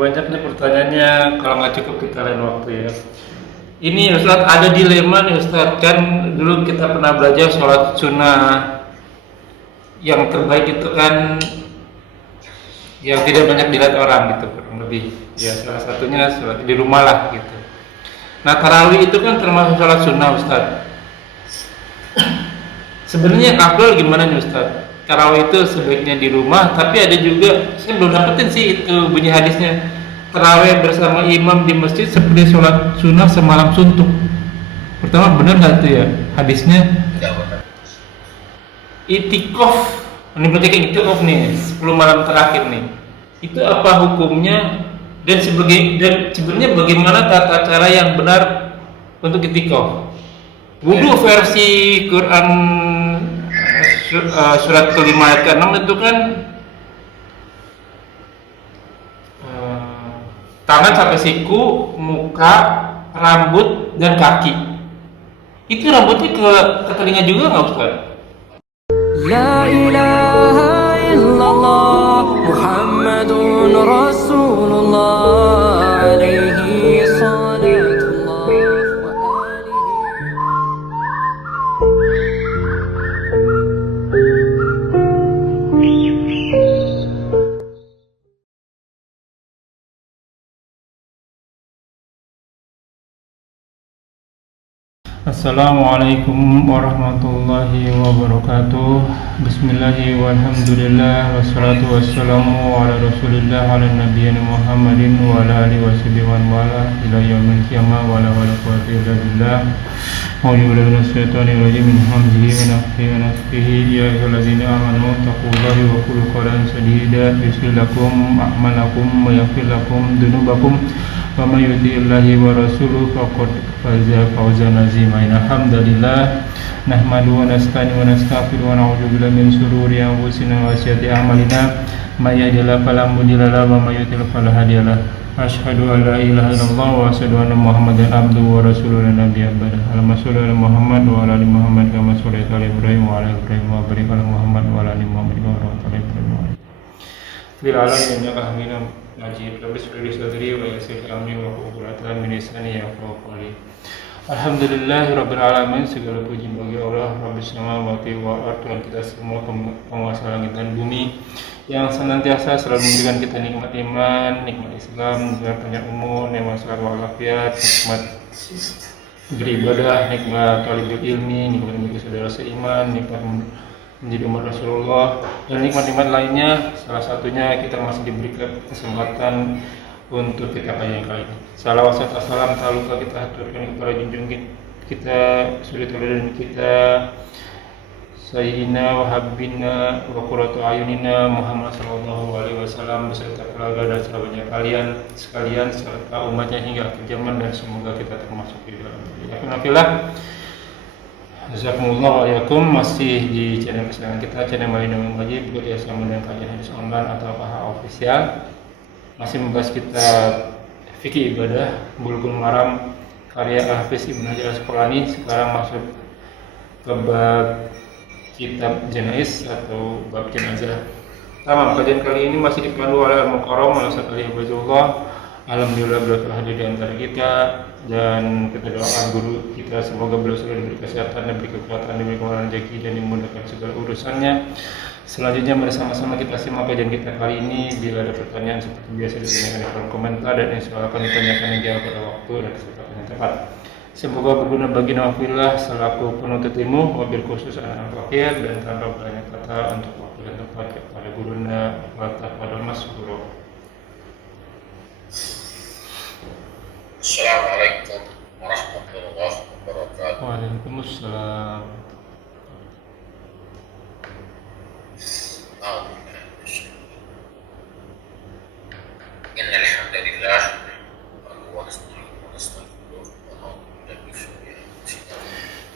banyaknya pertanyaannya, kalau nggak cukup kita lain waktu ya. Ini Ustadz ada dilema nih Ustadz, kan dulu kita pernah belajar sholat sunnah yang terbaik itu kan yang tidak banyak dilihat orang gitu kurang lebih. Ya salah satunya sholat di rumah lah gitu. Nah tarawih itu kan termasuk sholat sunnah Ustadz. Sebenarnya yang afdal gimana nih Ustadz? Tarawih itu sebaiknya di rumah, tapi ada juga saya belum dapetin sih itu bunyi hadisnya. Tarawih bersama imam di masjid seperti sholat sunnah semalam suntuk. Pertama benar nggak itu ya hadisnya? Itikof, ini berarti kayak itikof nih 10 malam terakhir nih. Itu apa hukumnya dan sebenarnya bagaimana tata cara yang benar untuk itikof? Wudhu versi Quran surat kelima ayat ke-6 itu kan tangan sampai siku, muka, rambut, dan kaki. Itu rambutnya ke telinga juga nggak Ustaz? La ilaha illallah Muhammadun Rasulullah alaihi salatullah wa Assalamualaikum warahmatullahi wabarakatuh. Bismillahi walhamdulillah wassalatu wassalamu ala rasulillah ala nabiyina Muhammadin wa ala alihi washabihi wa wala ila yaumil qiyamah wa la quwwata illa billah. A'udzu minasyaitonir rajim min hamzihi wa nafthihi wa nafthihi. Ya ayyuhallazina amanu taqullaha wa qulu qawlan sadida yuslih lakum a'malakum wa yaghfir lakum dhunubakum wa may yuti'illahi wa rasuluhu faqad faza fawzan 'azima. Alhamdulillah nahmadu wa nasta'inu wa nastaghfiru wa na'udzu billahi min shururi anfusina wa sayyiati a'malina may yahdihillahu fala mudilla lahu wa may yudlil fala hadiya lahu. Asyhadu an la ilaha illallah wa asyhadu anna Muhammadan abduhu wa rasuluhu la nabiyya ba'dahu. Allahumma shalli ala Muhammad wa ala ali Muhammad kama shallaita ala Ibrahim wa ala Ibrahim wa barik ala Muhammad wa ala ali Muhammad kama barakta ala Ibrahim wa ala fil alamin innaka Hamidum Majid. Rabbi shrah li sadri wa yassir li amri wa hlul 'uqdatam min lisani yafqahu qawli. Alhamdulillahirabbil alamin, segala puji bagi Allah Rabbis samawati wal ardh, Tuhan kita semua, penguasa langit dan bumi, yang senantiasa selalu memberikan kita nikmat iman, nikmat Islam, nikmat panjang umur, nikmat sehat walafiat, nikmat beribadah, nikmat talibul ilmi, nikmat menjadi saudara seiman, nikmat menjadi umat Rasulullah, dan nikmat-nikmat lainnya. Salah satunya kita masih diberi kesempatan untuk kita kajian kali ini. Salawat serta salam tak lupa kita haturkan kepada junjung kita, suri tauladan kita, Sayyidina wa habibina wa qurratu ayunina Muhammad sallallahu alaihi wasallam beserta keluarga dan sahabatnya sekalian serta umatnya hingga akhir zaman, dan semoga kita termasuk di dalamnya. Alhamdulillah. Jazakumullah wa iyyakum. Masih di channel kesayangan kita, channel Malina Mengaji, bekerja sama dengan kajian hadis online atau PAHA official. Masih membahas kitab fikih ibadah Bulughul Maram karya Hafiz Ibnu Hajar Asqalani. Sekarang masuk ke bab kitab jenais atau bab jenazah. Tamam, kajian kali ini masih dipandu oleh Al-Mukarram Al-Ustaz Ali Abdullah. Alhamdulillah beliau telah hadir di antara kita, dan kita doakan guru kita semoga beliau selalu diberi kesehatan, diberi kekuatan, diberi kemudahan rezeki, dan dimudahkan segala urusannya. Selanjutnya bersama-sama kita simak kajian kita kali ini. Bila ada pertanyaan seperti biasa ditanyakan di kolom komentar, dan insya Allah akan ditanyakan dijawab pada waktu dan kesempatan yang tepat. Semoga berguna bagi nafillah selaku penuntut ilmu, wabil khusus anak fakir, dan tanpa banyak kata untuk waktu dan tempat kepada guruna Fatah pada Mas Guru. Assalamualaikum warahmatullahi wabarakatuh. Waalaikumsalam. Innal hamdalillah wa nasta'inuhu wa nastaghfiruh wa na'udzu billahi min shururi anfusina wa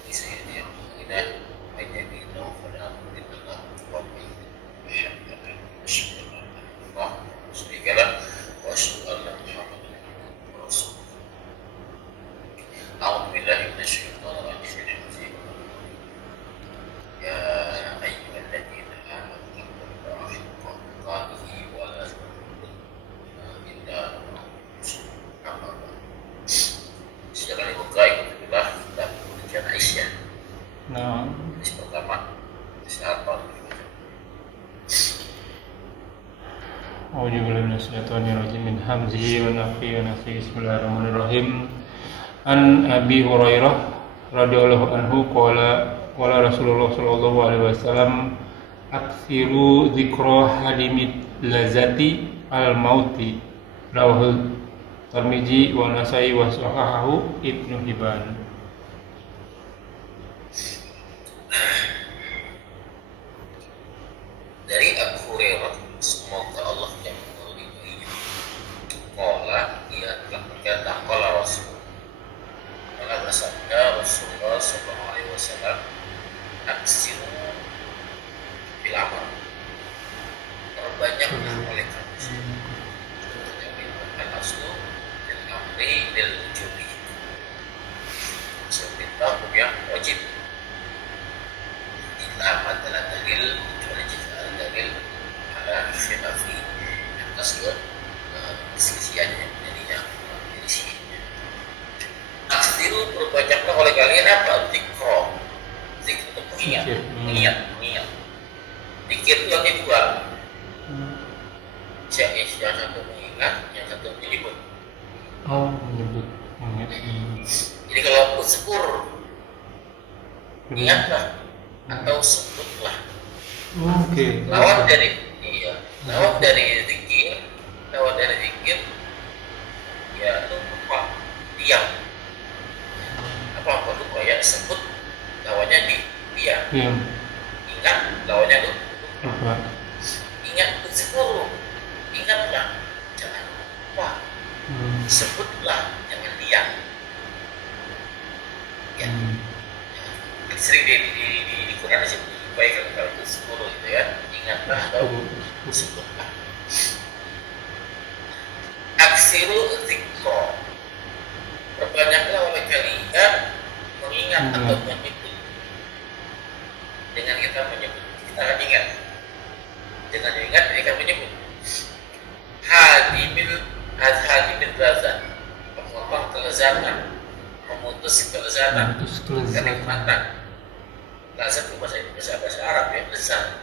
min sayyiati a'malina. May yahdihillahu fala mudilla lahu wa may yudlil fala hadiya lahu. Asyhadu an la ilaha illallah wa asyhadu anna Muhammadan abduhu wa rasuluh. A'udzu billahi minasyaitonir rajim. Ya ayyuhalladzina amanu taqullaha haqqa tuqatih wa la tamutunna illa rajim min hamzihi wa nafthihi wa nafthihi. Bismillahirrahmanirrahim. An Abi Hurairah radhiyallahu anhu qala Rasulullah sallallahu alaihi wasallam aksiru dzikra hadimit lazati al mauti rawahul Tirmidzi wa Nasai wa sahahahu Ibnu Hibban. Dari Abu Hurairah, semoga Allah yang meridhoinya, qala, ia telah berkata, qala Rasul, telah bersabda Rasulullah sallallahu alaihi wasallam, aksiru bil amal, perbanyaklah oleh kamu. Al-aslu bil amri bil wujubi, perintah hukum yang wajib. Tidak adalah dalil kecuali jika ada dalil ada khilafi atas perselisihannya, jadinya selisihnya. Aksiru, perbanyaklah oleh kalian apa? Zikro, zikro itu mengingat. Zikir itu ada dua. Yang satu mengingat, yang satu menyebut. Menyebut. Jadi kalau bersyukur, ingatlah atau sebutlah. Oke. Lawat dari zikir, ya lupa, diam. Apa lupa ya, sebut lawannya diam. Diam. Ingat lawannya Lupa. Ingat, bersyukur, ingatlah, jangan lupa. Sebutlah, jangan diam. Ya. Sering di Quran disebut baik kalau itu 10 gitu ya, ingatlah atau sebutlah. Aksiru dzikra, perbanyaklah oleh kalian mengingat atau menyebut. Dengan kita menyebut, kita akan ingat. Dengan ingat, kita menyebut. Hadimil lazat, pengembang kelezatan, memutus kelezatan, kenikmatan. Lazat itu bahasa Arab ya, lezat.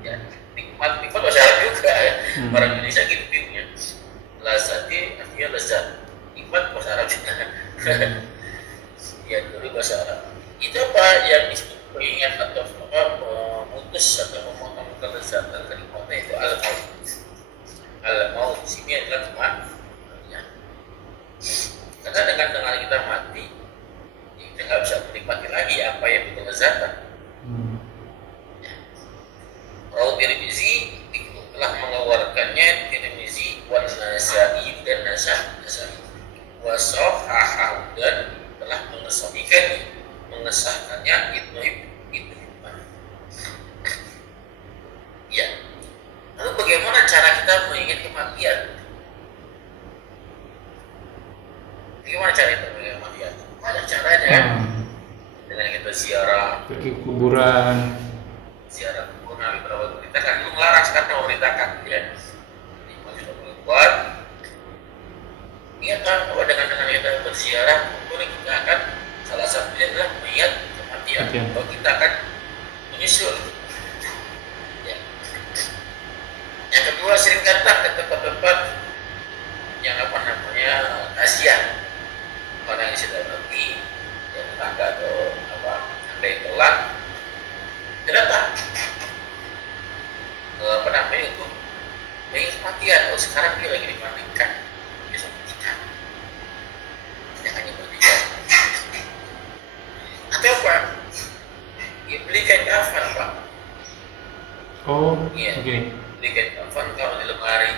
Ya, nikmat bahasa Arab juga ya. Orang Indonesia gitu bingungnya. Lazat itu artinya lezat. Nikmat bahasa Arab juga. Ya dulu bahasa Arab. Itu apa yang disebut mengingat atau memutus atau memotong kelezatan, kenikmatan itu al-maut. Al-maut sini adalah kematian. Karena dengan kita mati, kita nggak bisa menikmati lagi apa yang itu kelezatan. Rawi Tirmizi telah mengeluarkannya, Tirmizi wan Nasai dan Nasai wa sahahahu, dan telah mengesahkannya Ibnu Hibban. Ya. Lalu bagaimana cara kita mengingat kematian? Bagaimana cara kita mengingat kematian? Ada caranya kan? Dengan kita ziarah Ke kuburan. Nabi beberapa memberitakan, itu melarang, sekarang memberitakan ya. Ini maksudnya berbuat. Ingat kan, bahwa dengan kita berziarah, kemudian kita akan salah satunya adalah mengingat kematian. Bahwa kita akan menyusul. Ya. Yang kedua, sering datang ke tempat-tempat yang kasihan. Orang yang sudah mati, yang tetangga atau anda yang telat, datang. Untuk mengingat kematian. Oh, sekarang dia lagi dimandikan, besok kita jangan dimandikan. Atau apa? Ya, beli kain kafan, Pak. Iya. Oke. Beli kain kafan kalau di lemari.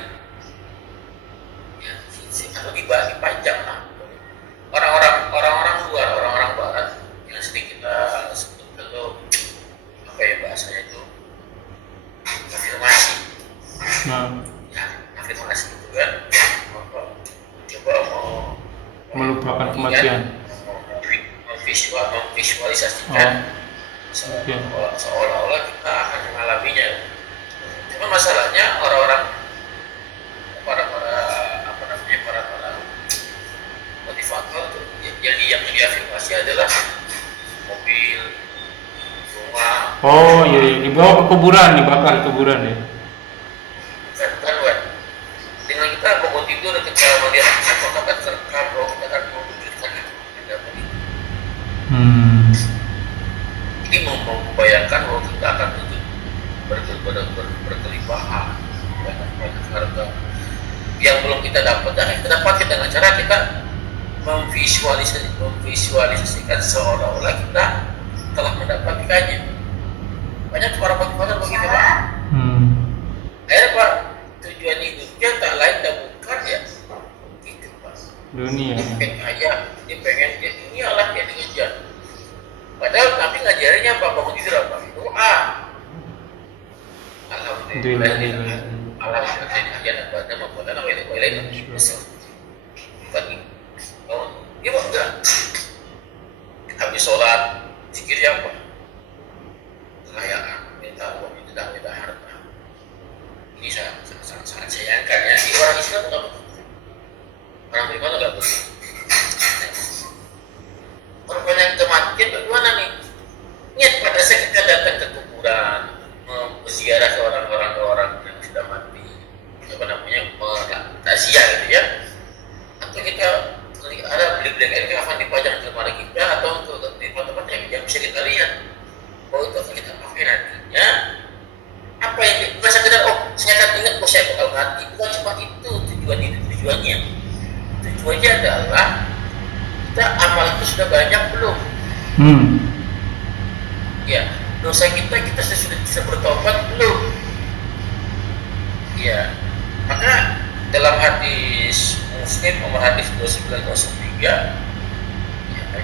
Ya, atau dipajang lah. Orang-orang luar, orang-orang barat yang sering kita sebut kalau bahasanya itu afirmasi. Ya, afirmasi itu kan coba mau melupakan kematian, memvisualisasikan seolah-olah kita akan mengalaminya. Cuma masalahnya orang-orang para motivator tuh, jadi yang diafirmasi adalah mobil, rumah. Iya, dibawa ke kuburan, dibakar kuburan ya. Kan, tidur ketika melihat apa akan terekam bahwa kita akan mewujudkan itu. Ada begitu. Ini membayangkan bahwa kita akan hidup berkelimpahan, banyak harta yang belum kita dapat, dan kita dapatkan dengan cara kita memvisualisasikan seolah-olah kita telah mendapatkannya. Banyak para motivator begitu Pak. Akhirnya Pak, tujuan hidupnya tak lain dan bukan ya gitu Pak. Dunia. Dia pengen kaya, dia pengen dia dunialah yang dikejar. Padahal Nabi ngajarinnya apa? Bangun tidur apa? Doa. Alhamdulillah. Alhamdulillah. Pada membuatkan apa itu lain. Bagi bangun. Dia enggak. Habis sholat, zikirnya apa? Kekayaan, minta uang, minta harta. Ini sangat sayangkan ya. Di orang Islam enggak begitu. Orang beriman enggak begitu. Perbanyak kematian bagaimana nih? Niat pada saat kita datang ke kuburan, berziarah ke orang-orang yang sudah mati, apa namanya, takziah gitu ya. Atau kita ada beli-beli kain kafan dipajang di lemari kita, atau untuk di tempat-tempat yang bisa kita lihat. Bahwa itu akan kita pakai nantinya. Apa yang bukan sekedar saya akan ingat bahwa saya bakal mati. Bukan cuma itu tujuannya. Tujuannya adalah kita amal itu sudah banyak belum? Ya, dosa kita sudah bisa bertobat belum? Ya, maka dalam hadis Muslim nomor hadis 2903 ya,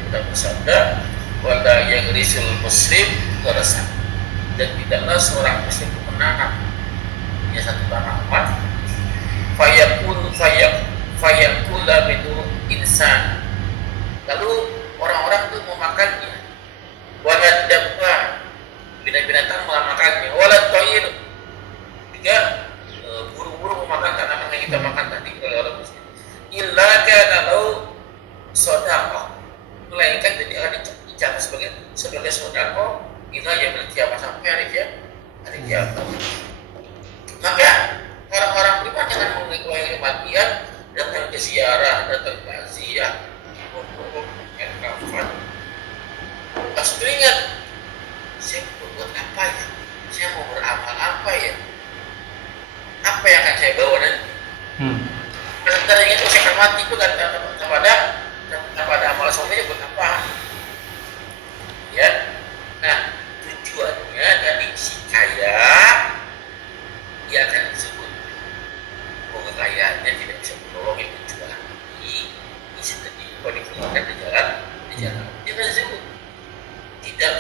kita bersabda, wala yang risul muslim berasa, dan tidaklah seorang muslim itu menanam ya satu tanaman fayakul itu insan, lalu orang-orang itu memakannya, wala dabba, binatang malah makannya, wala toir, juga buru-buru memakan tanaman yang kita makan tadi oleh orang muslim, illa kana lau sodaqah, melainkan jadi akan dicatat sebagai sodaqah ila yaumil qiyamah, sampai hari kiamat. Maka orang-orang beriman jangan mengikuti kematian, datang ke ziarah, datang ke takziah, pas ingat, saya berbuat apa ya? Saya mau beramal apa ya? Apa yang akan saya bawa nanti? Sementara itu saya akan mati itu kan kepada amal solehnya buat apa? Ya, nah tujuannya tadi si kaya dia akan disebut kekayaannya tidak bisa menolong yang tujuan ini bisa dikeluarkan di jalan dia disebut tidak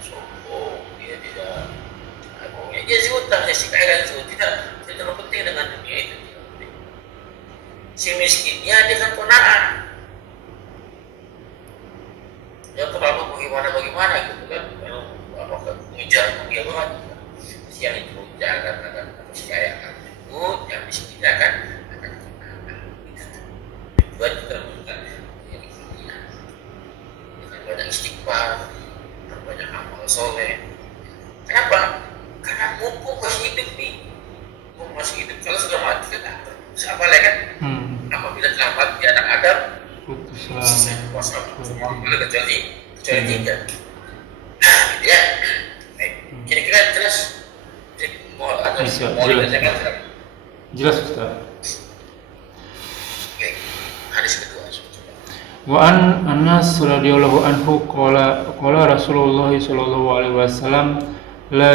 sombong, dia tidak dia disebut si kaya disebut tidak terlalu penting dengan dunia itu. Si miskinnya dia kan konaan, dia terlalu bagaimana gitu kan, kalau apakah mengejar dunia banget, si yang itu jangan si kaya akan disebut, yang miskinnya akan konaan. Tujuan kita bukan yang dunia, dengan banyak istighfar, banyak amal soleh. Kenapa? Karena mumpung masih hidup nih, kalau sudah mati kan siapa lagi kan? Apabila telah mati anak Adam, putuslah semua kecuali tiga. Ya, kira-kira jelas. Mau dibacakan? Jelas Ustaz. Oke, hadis kedua. Wa an Anas radhiyallahu anhu qala Rasulullah sallallahu alaihi wasallam la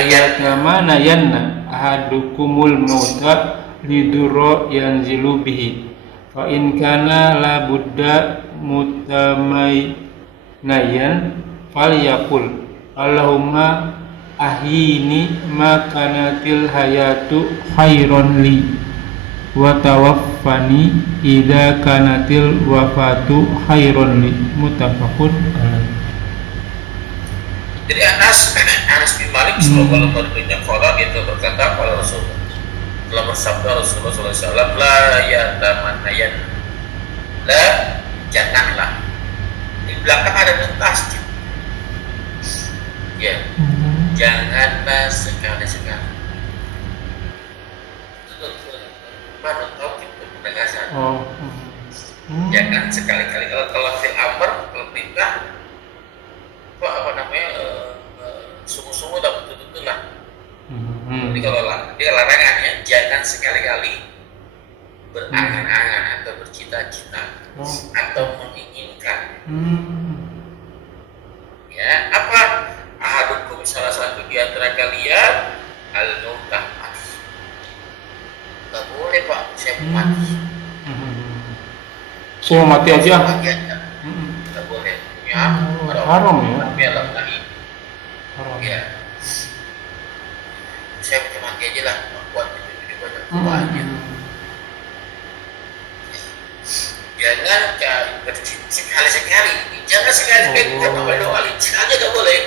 yatamanayanna ahadukumul mauta lidurra yanzilu bihi fa in kana la budda mutamainayan falyaqul Allahumma ahyini ma kanatil hayatu khairon li wa tawaffani idza kanatil wafatu khairon li, muttafaqun alaih. Jadi Anas bin Malik sallallahu alaihi wasallam itu berkata pada Rasulullah, telah bersabda Rasulullah sallallahu alaihi wasallam, la yatamanayan, la janganlah. Di belakang ada tasdid, Ya, janganlah sekali-sekali. Itu baru tahu itu penegasan. Oh. Jangan sekali-kali kalau fil amr, kalau perintah, apa namanya, sungguh-sungguh dan betul-betul lah. Jadi kalau dia larangan ya, jangan sekali-kali berangan-angan atau bercita-cita atau menginginkan. Ya, apa? Ahadukum salah satu di antara kalian al-mautah mati. Gak boleh Pak, saya mau mati. Saya mau mati aja. Gak boleh. Ya, haram ya. Tapi Allah tadi. Haram. Ya. Saya mau mati aja lah. Buat itu banyak aja. Jangan sekali-sekali. Jangan sekali-sekali buat apa doa. Sekali gak boleh.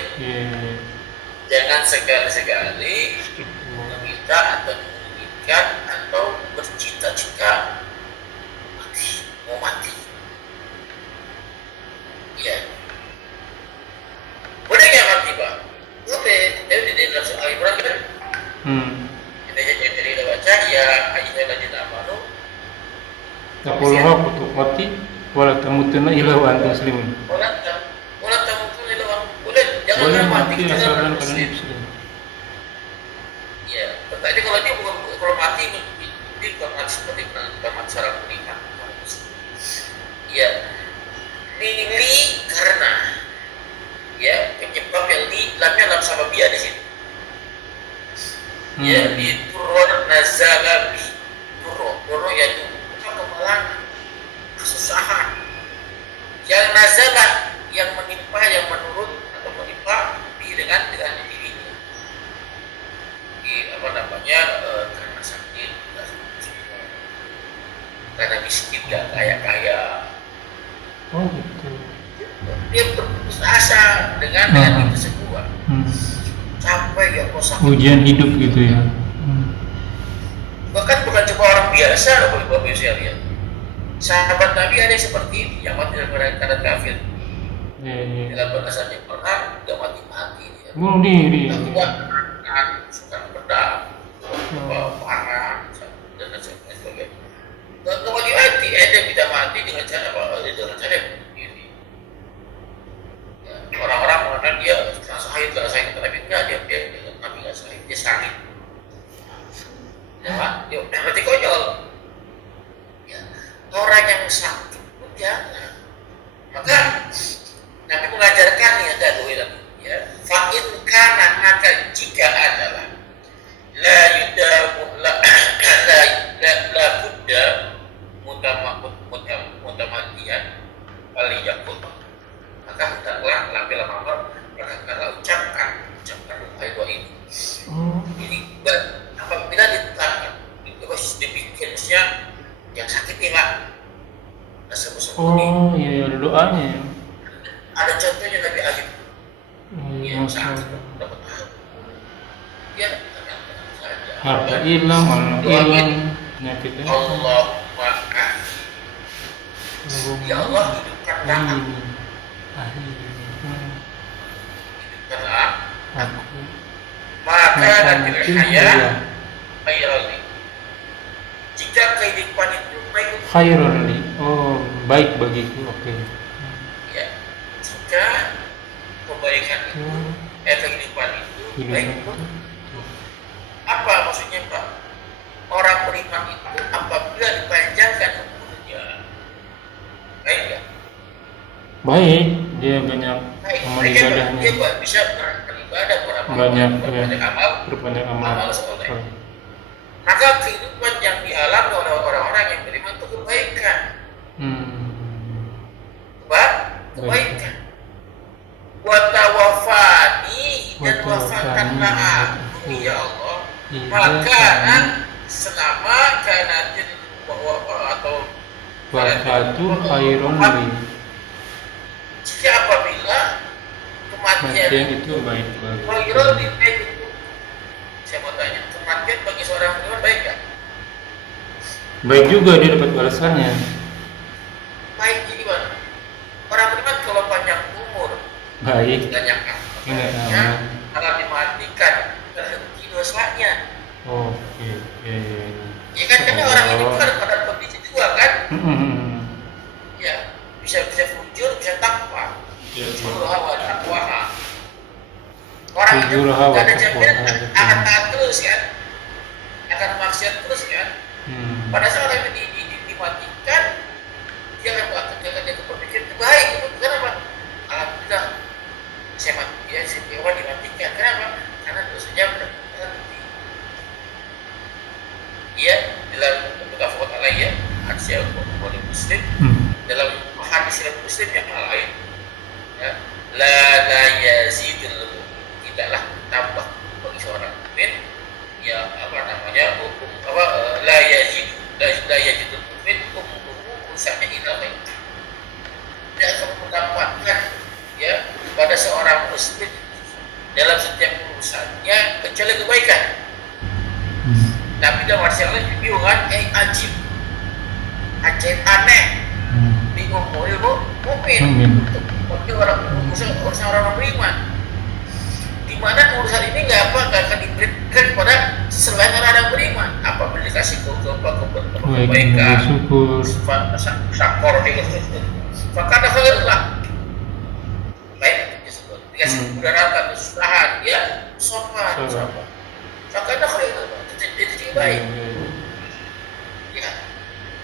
Jangan sekali-sekali meminta atau menginginkan atau bercita-cita mau mati. Ya. Boleh nggak mati Pak? Boleh. Tapi di dalam surah Al-Imran kan? Kita baca ya ayyuhalladzina amanu. Taqulha kutu mati wala tamutunna illa wa antum muslimun. Wala tamutunna illa wa antum. Boleh. Boleh Jangan mati kita asalkan kalian muslim. Ya, berarti kalau dia bukan kalau mati dia bukan mati seperti mati secara pernikahan. Ya, li karena ya penyebab yang lamnya lam sababiyah di sini. Ya, di turun nazalabi turun yaitu kemalangan, kesusahan. Yang nazalah yang menimpa, yang menurun atau menimpa dengan dirinya. Apa namanya, karena sakit, karena miskin, gak kaya. Oh gitu. Dia berputus asa dengan itu semua. Sampai ya kok sakit. Ujian hidup gitu ya. Bahkan bukan cuma orang biasa, Bapak saya lihat. Sahabat Nabi ada yang seperti ini, yang mati dalam keadaan kafir. Dalam batasannya pernah gak mati-mati dia. Bunuh diri. Tak kuat suka pedang, pangan dan sebagainya. Gak mati-mati, dia tidak mati dengan cara bunuh diri. Ya, orang-orang mengatakan dia sahid, tapi enggak, dia Nabi nggak sahid, dia sakit. Ya, dia berarti konyol. Ya, orang yang sakit pun jangan. Maka Nabi mengajarkan ya dalil ya. Fa in kana, maka jika adalah la yudamu la budda mutamadian waliyakul, maka hendaklah lambil amar maka ucapkan doa ini. Jadi apabila ditetapkan dibikinnya yang sakit hilang, oh iya, ada doanya ya. Ada contohnya Nabi Ayub yang sakit dapat ya harta hilang, anak hilang, penyakitnya. Allahumma ya Allah, hidupkanlah aku, maka nanti haya khairali, jika kehidupan itu baik khairali, oh baik bagiku, oke. Ya, jika kebaikan itu kehidupan itu baik untuk apa maksudnya Pak? Orang beriman itu apabila dipanjangkan umurnya baik ya? Baik, dia banyak amal ibadahnya. Dia bisa beribadah, banyak amal, berbanyak amal soleh. Maka kehidupan yang dialami oleh orang-orang yang beriman itu kebaikan. Kebaikan. Watawafani dan wafatkanlah aku ya Allah. Maka selama kanatin atau wakatu khairun li, jika apabila kematian itu baik bagi. Khairun li itu, saya mau tanya, kematian bagi seorang beriman baik kan? Baik juga, dia dapat balasannya. Baik gimana? Orang beriman kalau panjang umur baik. banyak amal Ingat Sebenarnya Allah. kalau dimatikan terhenti dosanya. Oke. Ya kan karena orang ini kan pada kondisi dua kan, ya bisa fujur, bisa takwa. Ya, Fujur hawa takwa. Orang itu Fujur hawa nggak ada takwa, jaminan betul. akan taat terus kan, akan maksiat terus kan. Pada saat orang itu dimatikan, dia akan dia berpikir itu baik. Itu kenapa? Alhamdulillah saya mati, ya saya dimatikan. Kenapa? Karena dosanya benar. Ia dalam mutafaqat alaih hadis yang Bukhari Muslim, dalam hadis yang Muslim yang lain, ya, la yazidul mu'min, tidaklah tambah bagi seorang mukmin, ya apa namanya, hukum apa, la yazidul mu'min urusannya ilahi, tidak akan mendapatkan ya pada seorang muslim dalam setiap urusannya kecuali kebaikan. Tapi dalam versi yang lain bingung kan, ajib, ajaib aneh, bingung ilmu mukmin, tapi orang beriman. Di mana urusan ini nggak akan diberikan kepada selain orang beriman. Apabila dikasih kebaikan, syukur, maka ada khairullah. Baik disebut, dikasih kemudaratan, kesusahan, ya sopan. Maka ada khairullah. Itu baik. Ya,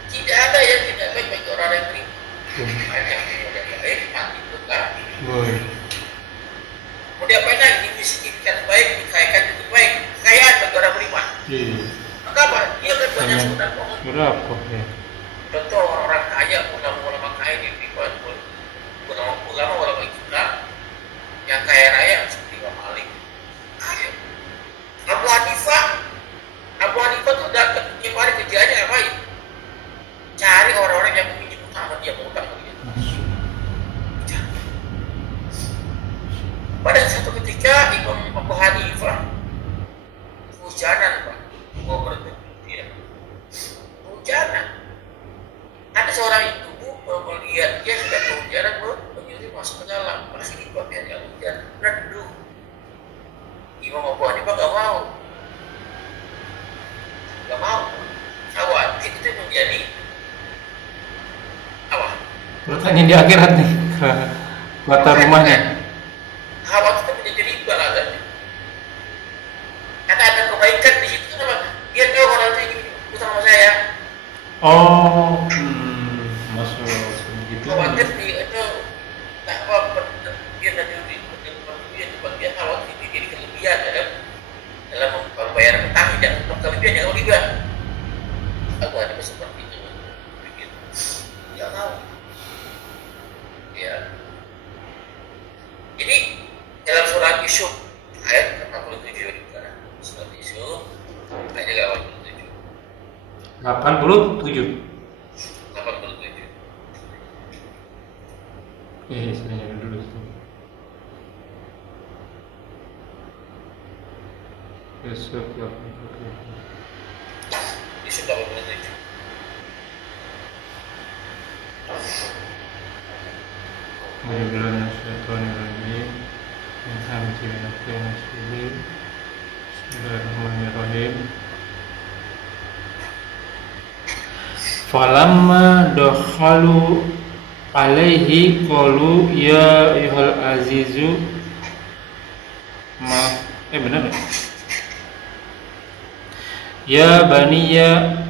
tidak ada yang tidak baik bagi orang yang beriman. Banyak yang baik, mati bukan. Mau diapain lagi? Dimiskinkan baik, dikayakan itu baik. Kekayaan bagi orang beriman. Maka apa? Dia akan banyak sunnah pohon. Berapa ya? Contoh orang kaya, ulama kaya di beriman, ulama kita yang kaya raya seperti Imam Malik. Kaya. Abu Hanifah tuh dapat tiap hari kerjaannya ngapain? Cari orang-orang yang meminjam utang sama dia, mau utang sama dia. Pada satu ketika Imam Abu Hanifah hujanan, Pak, mau bertemu dia. Hujanan. Ada seorang ibu melihat dia sudah kehujanan, menyuruh masuk ke dalam. Masih di bawah yang hujan, redup. Imam Abu Hanifah gak mau. Khawatir itu menjadi apa? Bertanya di akhirat nih ke kota rumahnya. Khawatir itu menjadi riba katanya. Karena ada kebaikan di situ, kenapa? Dia tahu orang itu ingin utang sama saya. Oh, masuk begitu. Khawatir itu tak apa, dia tadi dia khawatir itu jadi kelebihan dalam pembayaran utang, tidak kelebihan yang riba. Aku ada seperti itu, begitu. Tidak tahu. Ya. Jadi dalam surat Yusuf ayat 47 juga. Surat Yusuf ayat 87. 87. 87. Istilahnya dulu sih. Yusuf 87. Yusuf 87. Bismillahirrahmanirrahim. Falamma dakhalu alaihi qalu ya ayyuhal azizu benar ya? Ya baniya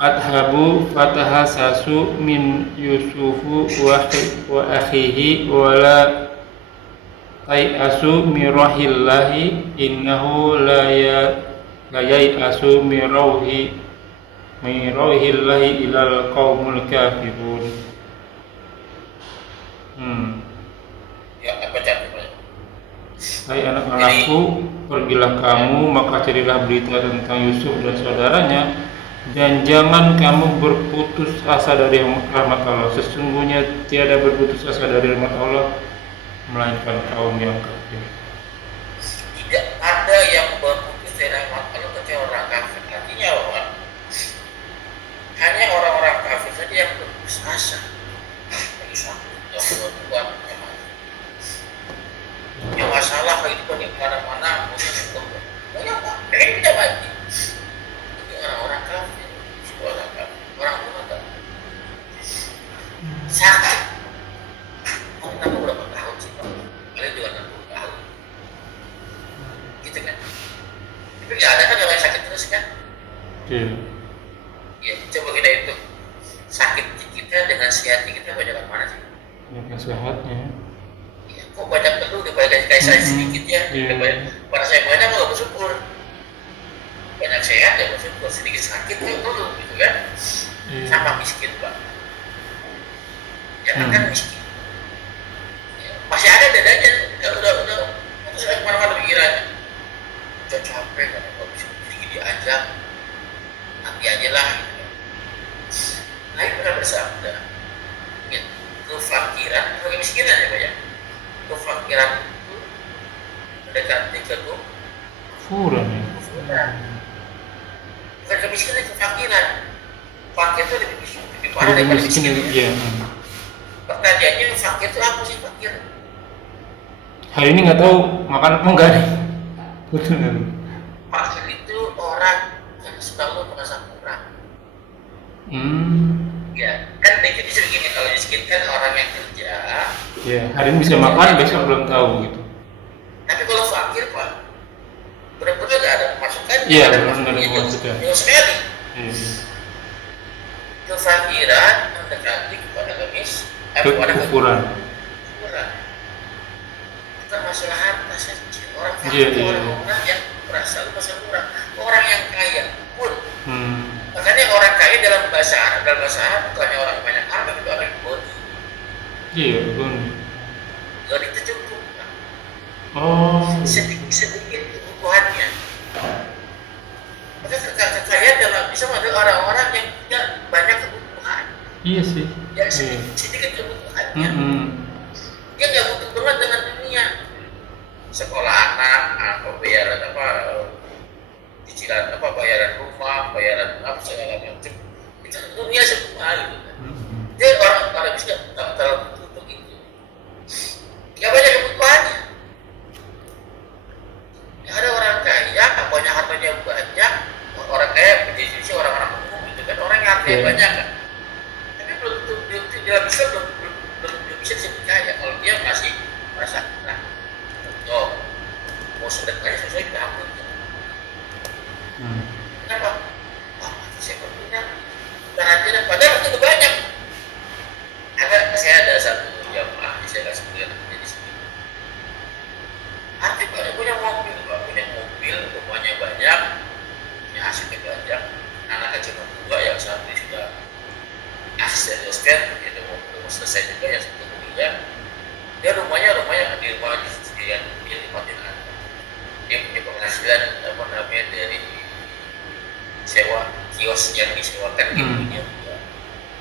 adhabu fatahassasu min Yusufu wa akhihi wa la tai'asu min rahillahi innahu la yai'asu min rauhillahi ilal qaumul kafirun. Ya, apa caranya? Hai anak-anakku, pergilah kamu maka carilah berita tentang Yusuf dan saudaranya, dan jangan kamu berputus asa dari rahmat Allah. Sesungguhnya tiada berputus asa dari rahmat Allah melainkan kaum yang kafir. Tidak ada yang berputus dari rahmat Allah kecuali orang kafir. Artinya apa? Hanya orang-orang kafir saja yang berputus asa. Bagi satu, yang kedua, yang masalah kehidupan di mana-mana, punya apa? Pengen tidak mati. Ini orang-orang kafir, orang munafik. Sakit. Kamu tahu berapa tahun sih? Paling juga 60 tahun. Gitu kan? Tapi nggak ada kan orang yang sakit terus kan? Iya. Ya, coba kita hitung. Sakit kita dengan sehat kita banyak mana sih? Yang sehatnya. Ya, kok banyak perlu daripada kayak saya sedikit ya? Iya. Pada saya banyak nggak bersyukur. Banyak sehat ya bersyukur, sedikit sakit ya dulu gitu kan? Iya. Sama miskin pak. Jangan kan miskin. Ya, masih ada dadanya, udah terus saya kemana-mana pikirannya. Udah capek kan, kalau bisa gini aja, nanti aja lah. Gitu. Nabi pernah bersabda, ya, kefakiran, bukan kemiskinan ya pak ya. Kefakiran itu mendekati Kurang ya. kekufuran. Bukan kemiskinan, kefakiran. Fakir itu lebih parah Lebih daripada miskin miskin. itu, iya. Pertanyaannya fakir itu apa sih fakir? Hari ini nggak tahu makan apa enggak nih. Betul nggak? Fakir itu orang yang selalu merasa kurang. Ya, kan definisi begini, kalau miskin kan orang yang kerja. Iya. Hari ini bisa makan, besok belum tahu gitu. Tapi kalau fakir pak, benar-benar nggak ada pemasukan. Iya, nggak benar-benar ada pemasukan. jauh sekali. Iya. Kefakiran mendekati kepada Kekufuran. kekufuran. Bukan masalah harta saja. Orang fakir Iya, itu iya. orang-orang yang merasa merasa kurang. Orang yang kaya pun. Hmm. Makanya orang kaya dalam bahasa Arab bukannya orang banyak harta, itu orang yang goni. Iya, betul. Goni itu cukup. Oh. Sedikit kebutuhannya. Maka kekayaan dalam Islam ada orang-orang yang tidak banyak kebutuhan. Iya sih. Ya Iya. sedikit kebutuhannya. Dia nggak butuh banget dengan dunia. Sekolah anak, bayaran cicilan bayaran rumah, bayaran apa segala macam. Itu dunia semua gitu. Dia orang bisa tak terlalu butuh itu. Nggak banyak kebutuhannya. Ya, ada orang kaya, banyak hartanya banyak. Orang kaya definisi orang-orang umum gitu kan, orang yang hartanya banyak kan. Tapi belum bisa disebut kaya kalau dia masih merasa kurang. Contoh, mau sedekahnya sesuai dengan ampun. Kenapa? Wah, saya punya. Berarti padahal itu banyak. Saya ada satu jamaah, saya kasih lihat di sini. Arti punya mobil, rumahnya banyak, punya asetnya banyak, anak cuma 2, yang satu sudah asisten dosen, itu mau selesai juga, yang satu kuliah. Dia rumahnya di rumah sendirian, dia nikmatin anak. Dia punya penghasilan dari sewa kios yang disewakan ibunya,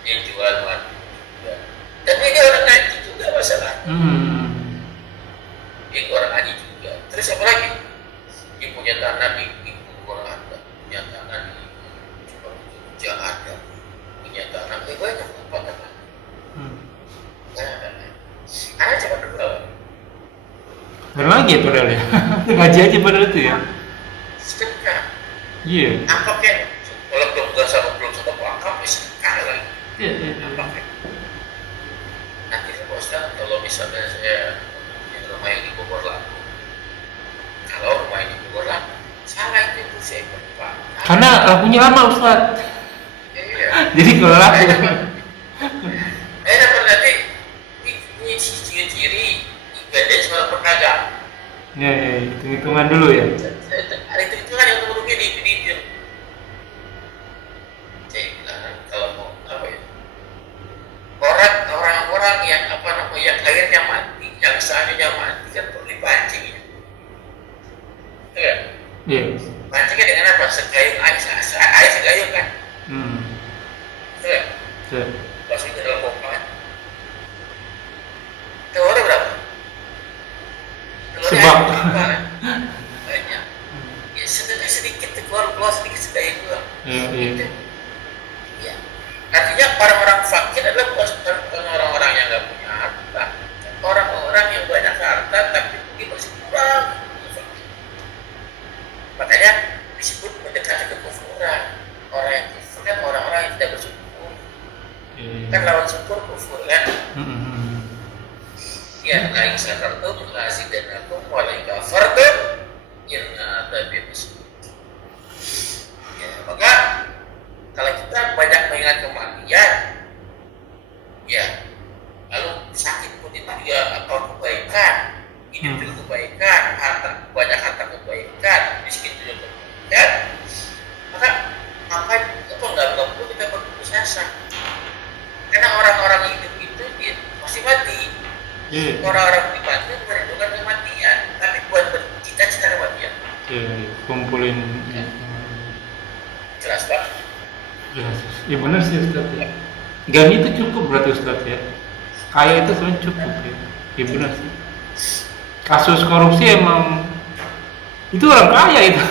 dia jual madu juga. Tapi dia orang ngaji juga masalah. Dia orang ngaji juga. Terus apa lagi? Dia punya tanah di Bogor ada, punya tanah di Jogja ada, punya tanah banyak apa tanah. Karena cuma 2. Ada lagi ya padahal ya. Ngaji aja padahal itu ya. Sedekah. Iya. Apa kan? Kalau belum sama wakaf, sedekah lagi. Iya. Apa kan? Nanti Ustaz, kalau misalnya saya punya rumah yang di Bogor Lampung, kalau rumah yang di Bogor Lampung, salah itu saya Pak. Karena lakunya lama Ustaz. Iya. Jadi kalau laku. Dapat nanti ini ciri-ciri ibadah sebagai pedagang. Ya, hitung-hitungan dulu ya. Ada itu kan yang menurutnya di video. Saya bilang kalau mau apa ya? Orang-orang yang yang akhirnya mati, yang seandainya mati kan perlu dipancing ya. Betul kan? Iya. Pancingnya dengan apa? Segayung air segayung kan? Betul kan? Iya. Masuk ke dalam pompa kan? Telurnya berapa? Sebab. Banyak. Ya sedikit keluar sedikit segayung keluar. Iya. Ya. Artinya orang-orang fakir adalah bukan orang-orang yang nggak punya harta, orang-orang yang banyak harta tapi mungkin masih kurang. kebaikan, banyak harta kebaikan, miskin juga kebaikan, maka ngapain apa nggak perlu kita berputus asa? Karena orang-orang hidup itu dia pasti mati. Orang-orang mati merindukan kematian, tapi bukan bercita-cita kematian. Kumpulin. Jelas Pak? Jelas. Ya benar sih Ustaz ya. Gani itu cukup berarti Ustaz ya. Kaya itu sebenarnya cukup ya. Ya benar sih. Kasus korupsi emang itu orang kaya itu.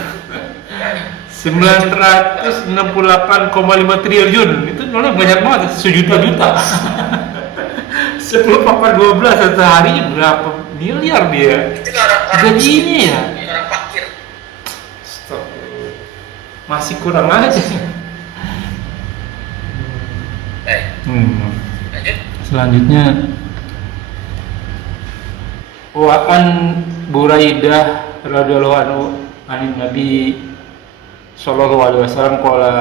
968,5 triliun itu nolnya banyak banget, sejuta-juta. 10 pangkat 12 sehari berapa miliar dia? Itu orang-orang gajinya ya. Orang fakir. Stop. Masih kurang aja sih. Baik. Lanjut. Selanjutnya Wa'an Buraidah radhiyallahu anhu anin Nabi sallallahu alaihi wasallam qala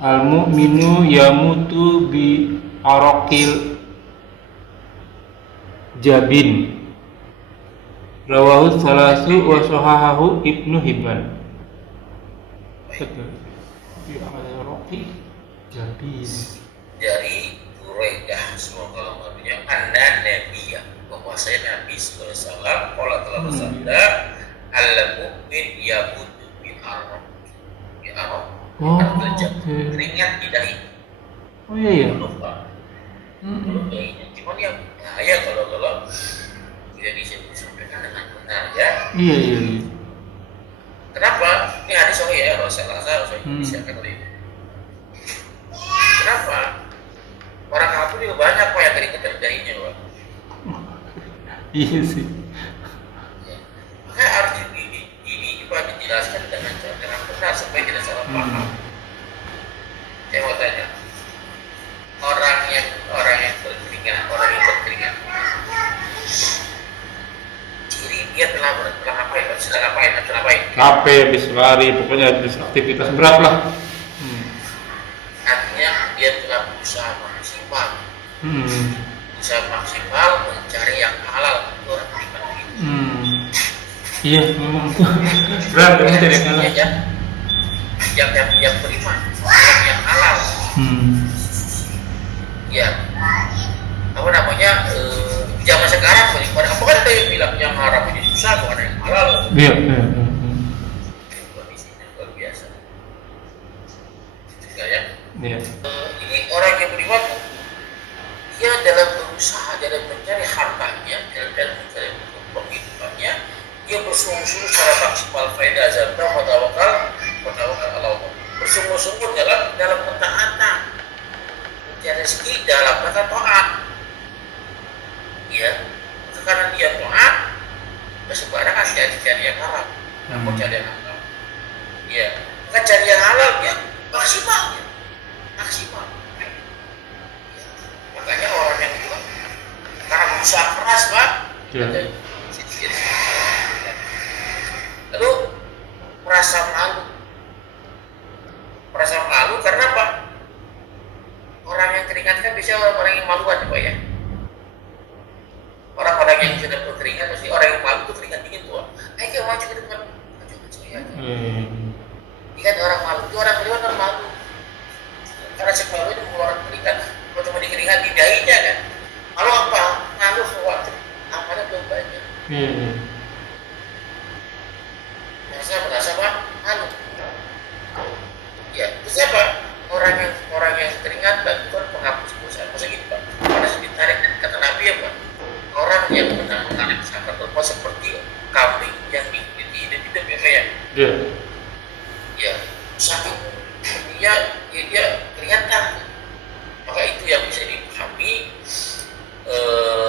al mu'minu yamutu bi araqil jabin rawahu salasu wa sahahahu Ibnu Hibban. Bi araqil jabin Dari Buraidah, semoga Allah meridhoi, anna nabiyya, bahwasanya Nabi sallallahu alaihi wasallam telah bersabda, al-mu'min yamutu bi araq. Bi araq. Keringat di dahi. Oh iya. Lupa. Cuman yang bahaya kalau tidak disampaikan dengan benar ya. Iya. Kenapa? Ini hadis sahih ya, Rasulullah bisa oleh. Kenapa? Orang kafir juga banyak kok yang keringat dari dahinya, Pak. Iya sih. Maka harus dijelaskan dengan benar supaya tidak salah paham. Saya mau tanya, orang yang berkeringat, ciri dia telah ngapain? Sedang ngapain? Capek, habis lari, pokoknya habis aktivitas berat lah. Artinya dia telah berusaha maksimal mencari yang halal untuk orang beriman. Iya, memang itu berat kan mencari yang halal. Yang beriman, yang halal. Ya, apa namanya? Zaman sekarang beriman, apa kan ada yang bilang yang haram ini susah, bukan yang halal. Iya. Kondisinya luar biasa. Juga ya. Iya. Ini orang yang beriman, dia dalam berusaha, dalam mencari hartanya, dalam mencari penghidupannya, dia bersungguh-sungguh secara maksimal faedah zabda wa tawakal Allah. Bersungguh-sungguh dalam ketaatan, mencari rezeki dalam kata taat. Ya, karena dia taat, sembarangan cari yang haram. Mau cari yang halal. Ya, maka cari yang halal ya maksimal. Makanya orang yang itu karena berusaha keras Pak, lalu merasa malu karena apa? Orang yang keringat kan bisa orang yang maluan Pak ya. Orang-orang yang sudah berkeringat pasti orang yang malu itu keringat dingin tuh. Ayo maju ke depan, saya. Ingat orang malu itu orang beriman orang malu. Karena si malu itu mengeluarkan keringat. Kalau cuma dikeringat di dahinya kan, kalau apa? Ngaluh sesuatu, amalnya belum banyak. Merasa apa? Malu. Ya, terus apa? Orang yang keringat bukan penghapus dosa. Maksudnya gitu Pak. Pada saat ditarik kata Nabi ya Pak, orang yang benar mengalir sahabat berbuat seperti kambing yang hidup ya Pak ya. Ya, saking dia kelihatan. Maka itu yang bisa dipahami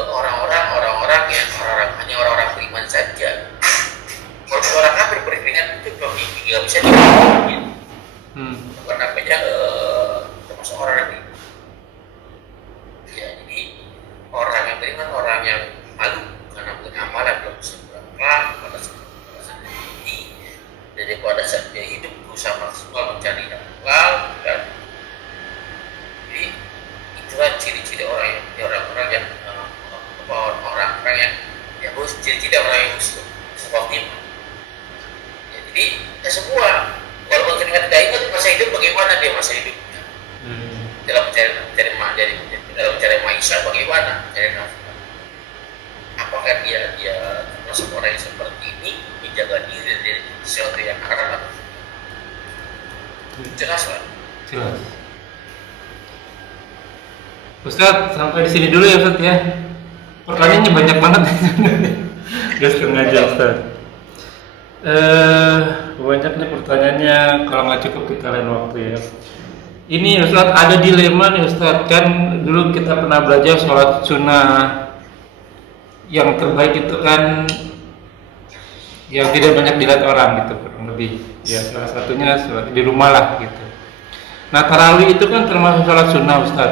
orang-orang hanya orang-orang beriman saja. Kalau orang kafir berkeringat itu nggak bisa dipahami. Apa namanya termasuk orang yang ya, jadi orang yang beriman orang yang malu karena punya amalan belum seberapa pada saat ini. Jadi pada saat dia hidup berusaha maksimal mencari yang halal dan jadi itulah ciri-ciri orang yang ya ciri-ciri orang yang muslim. khotimah. Ya, jadi kita semua walaupun kita tidak ingat masa hidup bagaimana dia masa hidup dalam mencari maisha bagaimana mencari nafkah. Apakah dia termasuk orang yang seperti ini menjaga diri dari sesuatu yang haram? Jelas Pak. Jelas. Ustaz, sampai di sini dulu ya Ustaz ya. Pertanyaannya banyak banget. Udah setengah jam Ustaz. Banyak nih pertanyaannya, kalau nggak cukup kita lain waktu ya. Ini Ustaz ada dilema nih Ustaz, kan dulu kita pernah belajar sholat sunnah yang terbaik itu kan yang tidak banyak dilihat orang gitu kurang lebih. Ya salah satunya sholat di rumah lah gitu. Nah tarawih itu kan termasuk sholat sunnah Ustaz.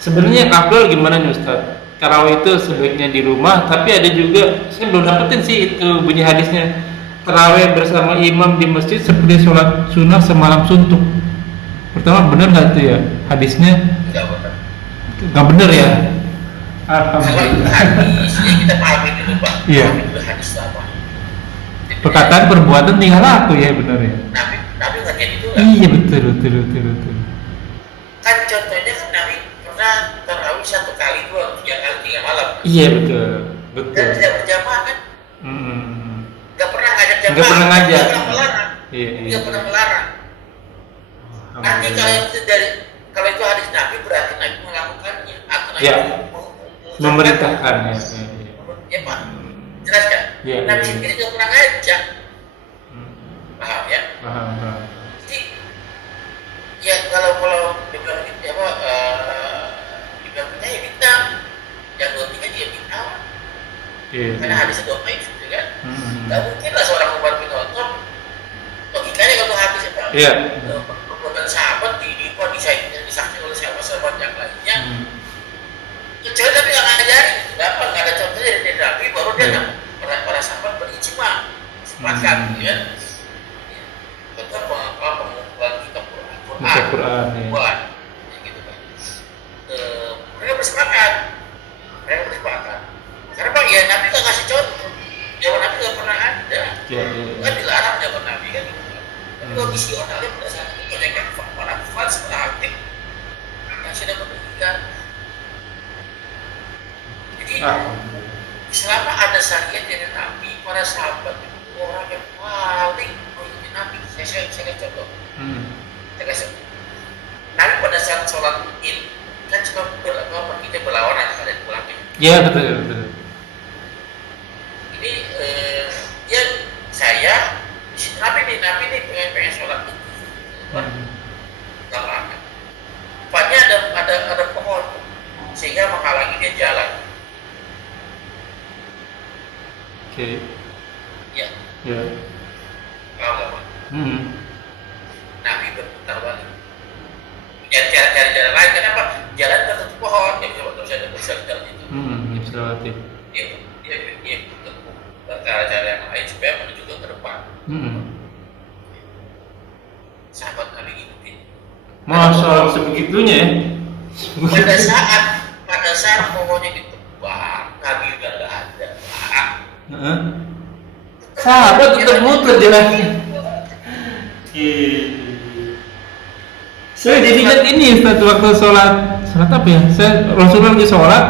Sebenarnya afdal gimana nih Ustaz? Tarawih itu sebaiknya di rumah, tapi ada juga saya belum dapetin sih itu bunyi hadisnya. Tarawih bersama imam di masjid seperti sholat sunnah semalam suntuk. Pertama benar nggak itu ya hadisnya? Enggak benar. Nggak benar ya? Kalau Alhamdulillah. hadis ya kita pahami dulu Pak. Iya. Pahami dulu hadis apa. Perkataan perbuatan tinggal laku ya benar ya? Nabi nggak kayak gitu kan? Iya betul. Kan contohnya kan Nabi pernah tarawih 1 kali, 2, 3 kali, 3 malam. Iya betul. Dan tidak berjamaah kan? Nggak pernah ngajak jamaah. Nggak pernah ngajak. Nggak pernah melarang. Iya. Nggak pernah melarang. Nanti kalau itu hadis Nabi berarti Nabi melakukannya atau Nabi Ya. Memerintahkan ya. Ya Pak, jelas kan? Iya, Nabi iya. sendiri nggak pernah ngajak. Paham ya? Paham. Jadi ya kalau dibilang gitu apa dibilang percaya bintang, yang 2, 3 dia bintang. Iya. Karena hadis itu baik gitu kan? Hmm. Gak mungkin lah seorang Umar bin Khattab logikanya kalau hadis itu Iya. perbuatan sahabat disaksikan oleh sahabat yang lainnya. Kecuali tapi nggak ngajarin, nggak ada contohnya dari Nabi baru dia para sahabat berijma sepakat, ya. Contoh pengumpulan kitab Quran, ya. gitu kan. Mereka bersepakat. Karena Pak, ya Nabi nggak kasih contoh, jawaban Nabi nggak pernah ada. Iya. Kan dilarang jawaban Nabi kan. Tapi kalau visionernya pada saat itu mereka para fans, para aktif yang sudah berpendidikan. Jadi selama ada syariat dari Nabi, para sahabat itu orang yang paling mengikuti Nabi. Saya contoh. Saya kasih. Nabi pada saat sholat Id kan cuma perginya berlawanan pada pulangnya. Iya betul. Ini ya saya Nabi nih pengen sholat Id. Nggak lama. Tempatnya ada pohon sehingga menghalangi dia jalan. Oke. Ya. Kalau nggak Pak. Nabi berputar balik. Cari jalan lain. Kenapa? Jalan tertutup pohon. Dia bisa jalan itu. Bisa lewati. Dia bertempuh cara yang lain supaya menuju ke depan. Sahabat Nabi ikutin. Masya sebegitunya ya. Pada saat pohonnya ditebang, Nabi udah nggak ada. Sahabat tetap muter jalannya. Saya jadi ingat ini Ustaz waktu sholat apa ya? Rasulullah lagi sholat,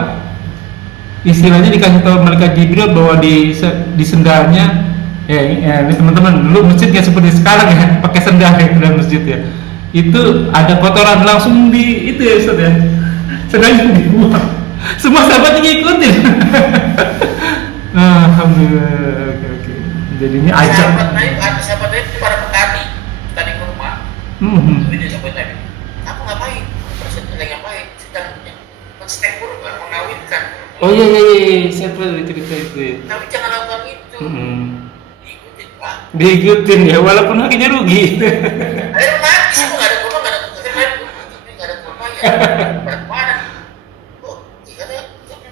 istilahnya dikasih tahu malaikat Jibril bahwa di sendalnya, ini teman-teman dulu masjid nggak seperti sekarang ya, pakai sendal ya dalam masjid ya. Itu ada kotoran langsung di itu ya Ustaz ya. Sendalnya dibuang. Semua sahabat ngikutin. Alhamdulillah. Oke. Jadi ini ajak. Sahabat Nabi itu para petani kurma. Tapi dia sahabat Nabi, kamu ngapain? Terus lagi ngapain? Sedang menstek kurma, mengawinkan. Oh iya, saya pernah cerita itu. Tapi jangan lakukan itu. Diikutin Pak. Diikutin ya, walaupun akhirnya rugi. Ayo mati sih, nggak ada kurma ya. Bagaimana? Oh, katanya tapi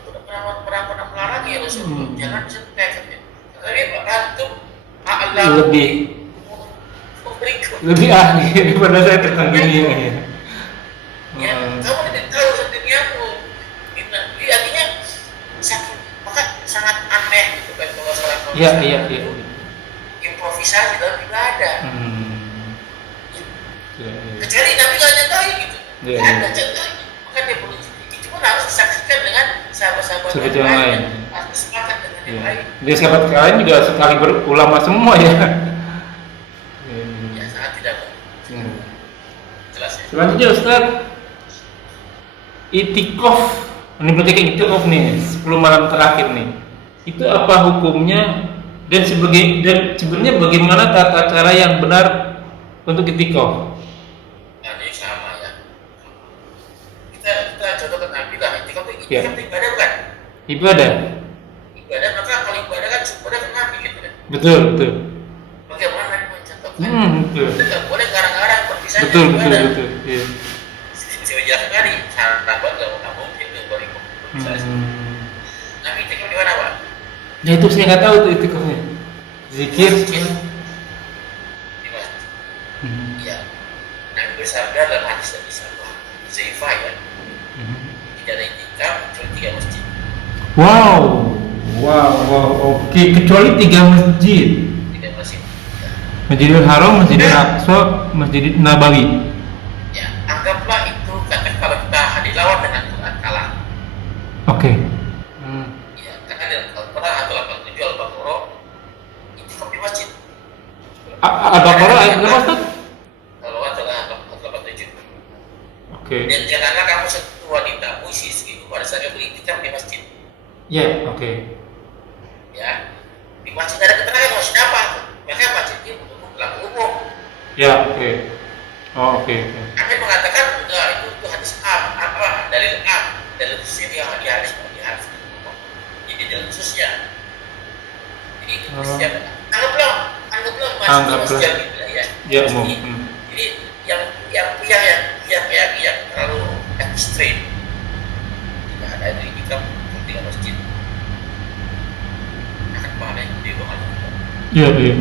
pernah melarang ya Rasulullah. Jangan sentek. Tapi antum lebih ahli daripada saya tentang ini. Ya, kamu tidak tahu sendirianmu. Jadi artinya maka sangat aneh gitu. Iya, iya, iya. Improvisasi dalam ibadah. Iya, iya. Kecuali Nabi nggak nyentuh gitu. Iya, Nggak iya. ada contohnya. Maka dia perlu itu pun harus disaksikan dengan sahabat-sahabat Sahabat yang lain. harus sepakat dengan yang Iya. lain. Dia sahabat kalian juga sekali berulama semua ya. Ya sangat tidak Hmm. jelas ya. Selanjutnya Ustaz, itikof, ini berarti kayak itikof nih, 10 malam terakhir nih. Itu apa hukumnya dan sebenarnya bagaimana tata cara yang benar untuk itikof? Nah, ini sama ya. Kita contohkan Nabi lah. Itikaf itu Ya. ibadah bukan? Ibadah. Ibadah maka kalau ibadah kan sumbernya ke Nabi gitu kan. Betul, betul. Bagaimana Nabi mencontohkan? Betul. Tidak boleh garang-garang perpisahan Betul, betul, ibadah. betul. Iya. Saya jelaskan tadi, sahabat nggak mungkin itu berpisah. Nabi itikaf di mana Pak? Ya itu saya nggak tahu tuh itikafnya. Zikir. Di masjid. Iya. Nabi bersabda dalam hadis Nabi Zaifah ya, tidak ada itikaf kecuali 3 masjid. Wow, oke. Kecuali 3 masjid. 3 masjid. Ya. Masjidil Haram, Masjidil Aqsa, Masjid Nabawi. Ya, anggaplah itu kata kalau kita dilawan dengan Quran kalah. Oke. Ya, karena di Al-Quran atau 87 Al-Baqarah itikaf di masjid. Al-Baqarah ayat berapa Ustaz? Kalau adalah 87. Oke. Dan janganlah kamu sentuh wanita istri pada saat kamu itikaf di masjid. Ya, oke. Ya, di masjid ada keterangan masjid apa? Maka masjid itu untuk pelaku umum. Ya, oke. Oh, oke. Ada yang mengatakan enggak itu hadis apa dalil dalil khususnya di hadis jadi dalil khususnya. Jadi itu khususnya. Anggaplah masjid gitu ya. Ya, umum. Jadi yang terlalu ekstrim tidak ada di kita ketika masjid akan pahala yang gede banget. Iya, iya.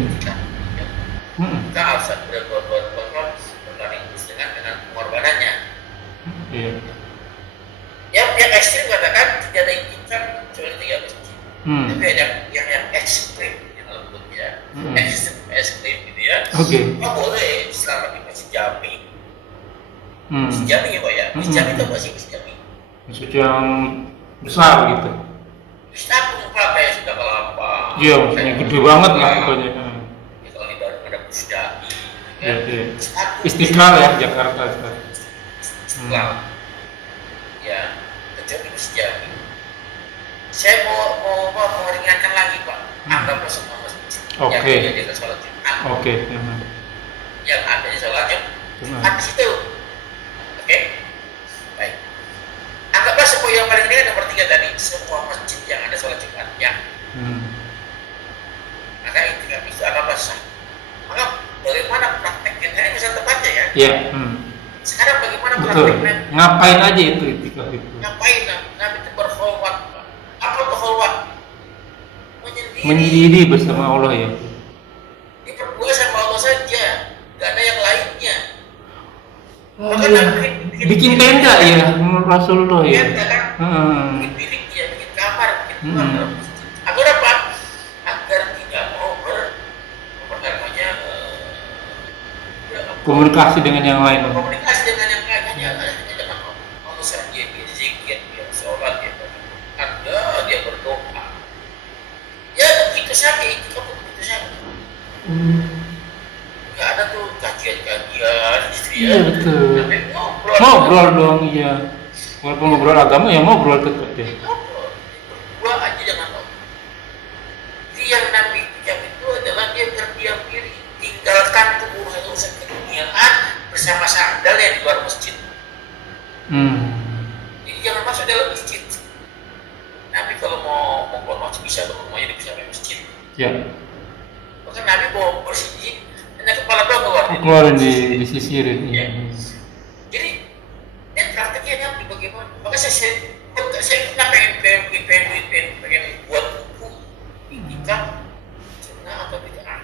Kita harus berbuat dengan pengorbanannya. Iya. Yang ekstrim katakan tidak ada itikaf kecuali 3 masjid. Tapi ada yang ekstrim yang lembutnya ekstrim gitu ya. Oke. Oh boleh selama di masjid Jami. Masjid Jami ya Pak ya. Masjid Jami itu masih masjid Jami. Masjid yang besar gitu. Terus aku apa ya sudah kelapa. Iya, maksudnya gede banget lah pokoknya. Ya kalau di Bandung ada Pusdai. Iya, iya. Istiqlal ya Jakarta. Istiqlal. Ya, kecuali masjid Jami. Saya mau meringankan lagi Pak. Anggaplah semua masjid. Oke. Yang ada sholat Jumat. Oke. Yang ada di sholat Jumat di situ. Oke. Baik. Anggaplah semua yang paling ringan nomor 3 tadi, semua masjid yang ada sholat Jumatnya. Maka itikaf itu anggaplah sah. Maka bagaimana prakteknya? Ini bisa tepatnya ya. Iya. Sekarang bagaimana Betul. prakteknya? Ngapain aja itu itikaf itu? Ngapain Nabi itu berkhulwat? Apa berkhulwat? Menyendiri bersama Allah ya. Dia berdua sama Allah saja, gak ada yang lainnya. Maka Iya. Nabi Bikin tenda ya menurut Rasulullah ya. tenda kan? Bikin bilik dia, bikin kamar, bikin ruang. Agar apa? Agar tidak mau Komunikasi dengan yang lain. komunikasi dengan yang lain hanya dengan Allah saja dia zikir, dia sholat, dia berdoa, dia berdoa. Ya begitu saja itu kan begitu saja. Nggak ada tuh kajian-kajian istri Iya betul. Ngobrol dong iya. Walaupun ngobrol agama ya ngobrol tetap deh. Ngobrol. Berdua aja jangan ngobrol. Jadi yang Nabi ucap itu adalah dia berdiam diri, tinggalkan tubuh urusan keduniaan bersama sandal yang di luar masjid. Jadi jangan masuk dalam masjid. Nabi kalau mau keluar masjid bisa, kalau mau jadi bisa ke masjid. Ya. Bahkan Nabi mau bersih hanya kepala doang keluar. Keluarin disisirin. Ya. Jadi dia prakteknya Nabi bagaimana? Maka saya pengen buat buku itikaf sunnah atau bid'ah.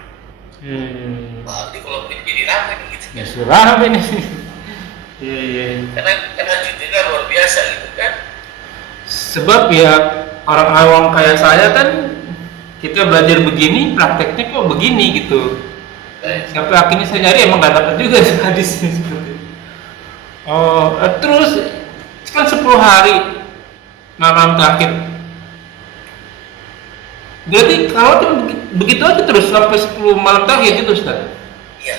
Jadi kalau ini jadi ramai gitu kan. Serah ini. Iya. Karena judulnya luar biasa gitu kan. Sebab ya orang awam kayak saya kan kita belajar begini, prakteknya kok begini gitu. Baik. Sampai akhirnya saya nyari emang gak dapat juga hadisnya seperti itu. Oh, terus kan 10 hari malam terakhir. Berarti kalau tuh begitu aja terus sampai 10 malam terakhir gitu, Ustaz? Iya.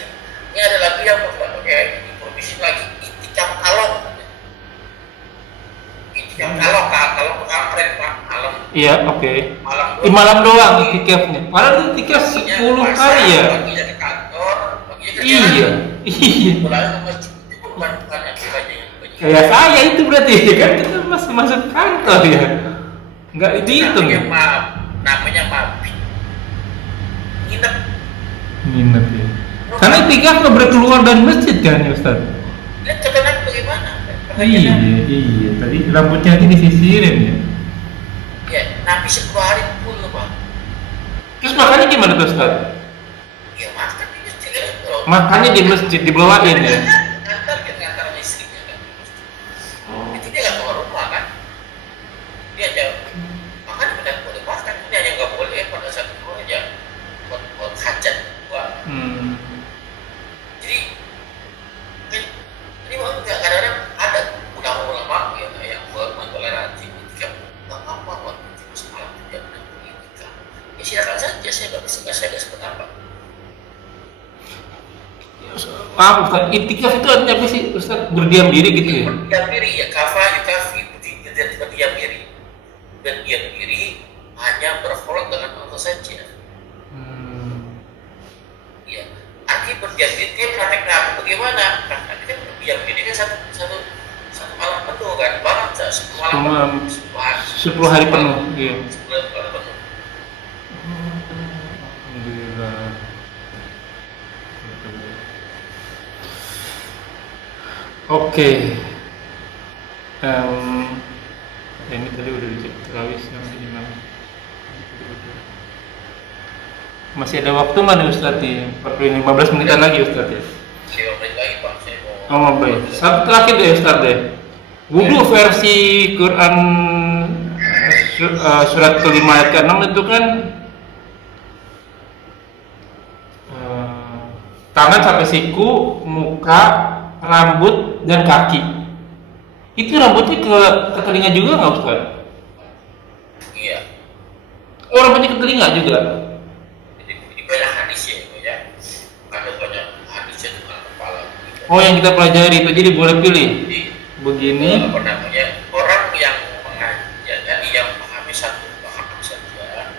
Ini ada lagi yang pakai informasi lagi itikaf kalong. Itikaf kalong, kalau kampret Pak, malam. Iya, oke. Malam Di malam doang itikafnya. Padahal itikaf 10 kali ya. Paginya ke kantor, paginya kerja. Iya, iya. Pulang ke masjid itu bukan yang Kayak saya itu berarti kan kita masih masuk kantor ya. Enggak dihitung ya. Namanya mabit. Nginep. Minat ya. Karena itikaf nggak boleh keluar dari masjid kan ya Ustaz? Lihat ketenang bagaimana? Iya, iya. Tadi rambutnya ini disisirin ya. Ya, Nabi 10 hari full Pak. Terus makannya gimana tuh Ustaz? Ya makan di masjid kan. Makannya di masjid dibawain ya. Ngantar kan ngantar istrinya kan. Itu dia nggak keluar rumah kan. Dia aja makan benar boleh makan. Ini hanya nggak boleh pada saat keluar aja buat hajat. Wah. Jadi kan ini memang nggak kadang-kadang ada ulama-ulama yang mentoleransi kan nggak apa-apa waktu itu semalam tidak benar begitu kan. Ya silakan saja, saya nggak bisa sependapat. Maaf Ustaz, itikaf itu artinya apa sih Ustaz? Berdiam diri gitu ya? Berdiam diri ya, kafi berdiam diri. Berdiam diri hanya berkhulwat dengan Allah saja. Ya, arti berdiam diri dia praktek Nabi bagaimana? Karena kan berdiam diri kan satu malam penuh kan, bahkan 10 malam penuh, 10 hari penuh. Iya. 10 malam penuh. Alhamdulillah. Oke. Ini tadi udah dicek terawih sampai imam. Masih ada waktu mana Ustaz ya? 15 menitan lagi Ustaz ya. 5 menit lagi Pak, saya mau. Oh baik. Satu terakhir deh Ustaz deh. Wudhu versi Quran surat kelima ayat ke-6 itu kan tangan sampai siku, muka, rambut dan kaki. Itu rambutnya ke telinga juga nggak Ustaz? Iya. Oh rambutnya ke telinga juga? Jadi banyak hadis ya, banyak. Ada banyak hadisnya tentang kepala. Gitu. Oh yang kita pelajari itu jadi boleh pilih. Jadi Begini. apa namanya, orang yang mengajar yang memahami satu paham saja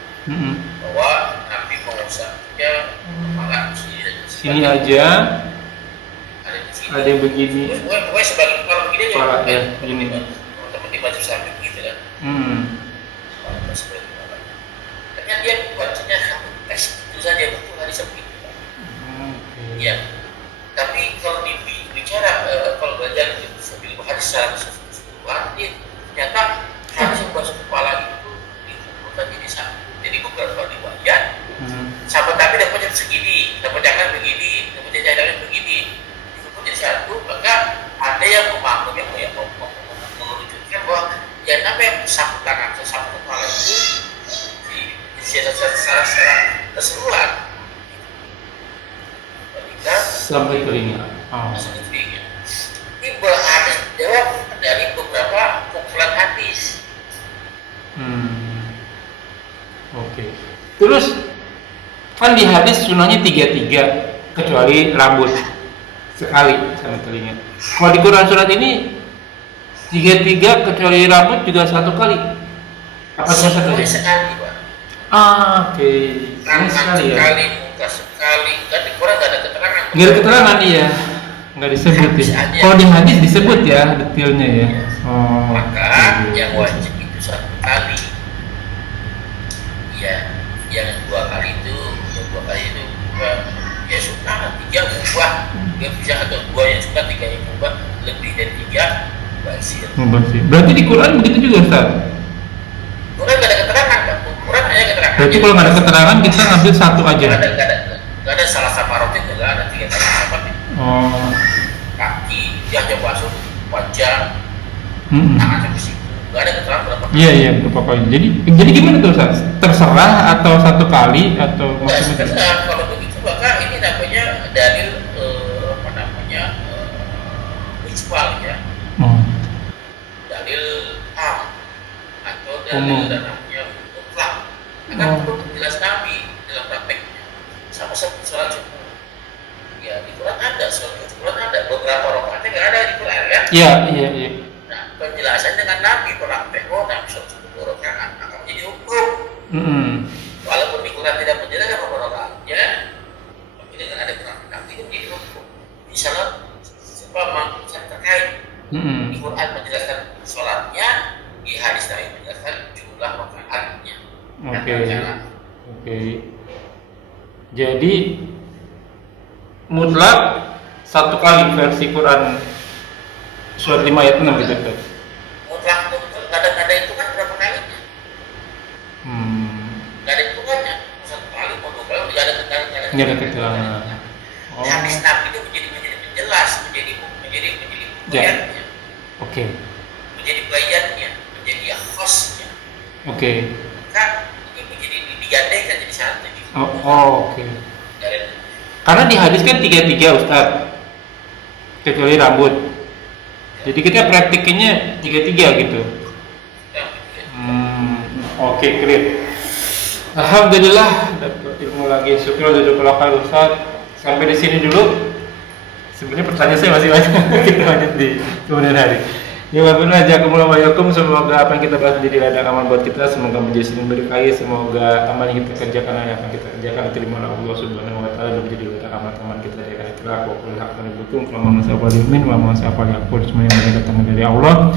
bahwa Nabi mengusahakan kepala Sini aja. ada di sini. Ada yang begini. Pokoknya sebagai kalau begini aja. Kepala ya, begini. Teman-teman di maju samping gitu kan. Seperti itu. Ternyata dia bacanya teks itu saja betul hadis begitu. Iya. Tapi kalau bicara kalau belajar sebelum hadis secara keseluruhan, dia ternyata hadis yang masuk kepala itu dikumpulkan jadi beberapa riwayat. Sahabat Nabi dapatnya segini, dapat jangan begini, dapat jangan begini. Dikumpul jadi satu, maka ada yang memahami yang menunjukkan bahwa yang namanya sapu tangan, sapu kepala itu secara keseluruhan. Sampai telinga. Ini boleh hadis jawab dari beberapa kumpulan hadis. Oke. Terus kan di hadis sunahnya 3-3 kecuali rambut sekali sama telinga. Kalau di Quran surat ini 3-3 kecuali rambut juga 1 kali. Apa cuma 1 kali? Sekali, Pak. Oke. Ini sekali ya. Sekali, muka sekali. Kan di Quran nggak ada keterangan. Nggak ada keterangan iya. Nggak disebut ya. Kalau di hadis disebut ya detailnya ya. Oh. Maka yang wajib itu 1 kali. Ya, yang 2 kali itu, ya sunnah 3 ubah. Dia bisa atau 2 yang sunnah 3 yang ubah, lebih dari 3 basir. Berarti di Quran begitu juga Ustaz? Quran nggak ada keterangan, Pak. Quran hanya keterangan. Berarti kalau nggak ada keterangan kita ngambil 1 aja. Nggak ada salah sama roti, nggak ada 3 kali sama. Oh. Kaki, dia hanya basuh wajah, tangan sampai siku. Nggak ada keterangan berapa Iya iya berapa kali. Jadi gimana tuh Ustaz? Terserah atau satu kali atau Nah, maksudnya? sekarang kalau begitu maka ini namanya dalil apa namanya mutual ya, Oh, dalil am atau umum. dalil dan namanya mutlak. Akan Oh. perlu jelas Nabi dalam prakteknya. Sama seperti sholat subuh. Ya di Quran ada, sholat di Quran ada beberapa rakaatnya nggak ada di Quran kan? Iya iya iya. Nah penjelasan dengan Nabi praktek oh Nabi sholat subuh 2 rakaat akan menjadi hukum. Mm-mm. Walaupun di Quran tidak menjelaskan berapa rakaatnya, tapi dengan ada Quran itu menjadi hukum. Misalnya sebab terkait Mm-mm. di Quran menjelaskan sholatnya, di hadis Nabi menjelaskan jumlah rakaatnya. Oke. Oke. Jadi mutlak satu kali versi Quran surat 5 ayat 6 gitu Ustaz. Mutlak itu nggak ada itu kan berapa kalinya? Hmm. Nggak ada hitungannya. Satu kali mau 2 kali nggak ada keterangan. Nggak ada keterangan. Oh. Hadis Nabi itu menjadi penjelas, menjadi Ya. bayannya, Oke. menjadi bayannya, menjadi khosnya. Oke. Kan ini menjadi digandengkan jadi satu. Oh, oke. Karena di hadis kan 3-3 Ustaz. Kecuali rambut. Jadi kita praktikinnya 3-3 gitu. Oke, clear. Alhamdulillah dapat ilmu lagi. Syukur jazakallahu khair Ustaz. Sampai di sini dulu. Sebenarnya pertanyaan saya masih banyak. Kita lanjut di kemudian hari. Ya wabillahi jazakumullahu khairan. Semoga apa yang kita bahas menjadi ladang amal buat kita. Semoga menjadi sini berkahi. Semoga amal yang kita kerjakan yang akan kita kerjakan diterima oleh Allah Subhanahu wa taala dan menjadi ladang amal kita dari akhirat kelak. Wa kullu haqqin bikum. Wa man sa'al yumin wa man sa'al yakfur. Semua yang datang dari Allah.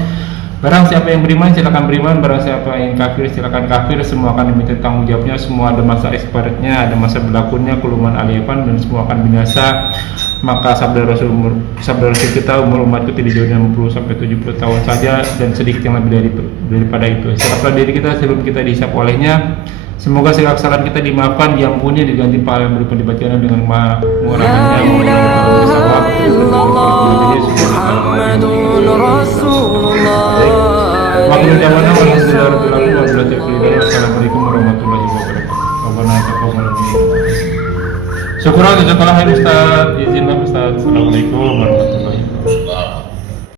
Barang siapa yang beriman silakan beriman, barang siapa yang kafir silakan kafir. Semua akan diminta tanggung jawabnya, semua ada masa expirednya, ada masa berlakunya, kuluman alifan dan semua akan binasa. Maka sabda Rasul kita umur umatku tidak jauh dari 60 sampai 70 tahun saja dan sedikit yang lebih daripada itu. Siaplah diri kita sebelum kita dihisap olehnya. Semoga segala kesalahan kita dimaafkan, diampuni, diganti pahala yang berlipat dibacakan dengan murahnya. La ilaha illallah Muhammadun Rasulullah. Wassalamualaikum warahmatullahi wabarakatuh. Syukur jazakallahu khairan Ustaz. Izin Ustaz. Assalamualaikum warahmatullahi wabarakatuh.